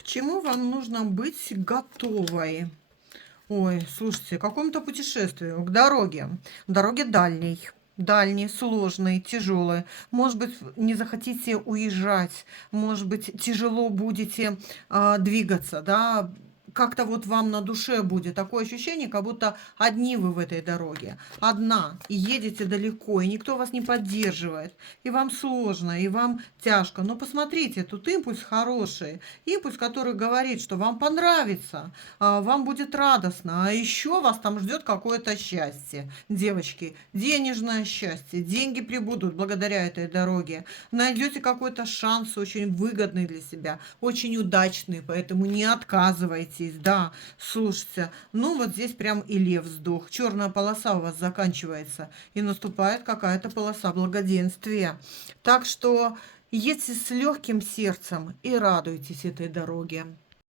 К чему вам нужно быть готовой? Ой, слушайте, к какому-то путешествию, к дороге. Дороге дальней. Дальней, сложной, тяжелой. Может быть, не захотите уезжать, может быть, тяжело будете двигаться, да, как-то вот вам на душе будет такое ощущение, как будто одни вы в этой дороге, одна, и едете далеко, и никто вас не поддерживает, и вам сложно, и вам тяжко. Но посмотрите, тут импульс хороший, импульс, который говорит, что вам понравится, вам будет радостно, а еще вас там ждет какое-то счастье. Девочки, денежное счастье, деньги прибудут благодаря этой дороге. Найдете какой-то шанс очень выгодный для себя, очень удачный, поэтому не отказывайтесь, да, слушайте. Ну вот здесь прям и лев сдох, черная полоса у вас заканчивается, и наступает какая-то полоса благоденствия. Так что едьте с легким сердцем и радуйтесь этой дороге.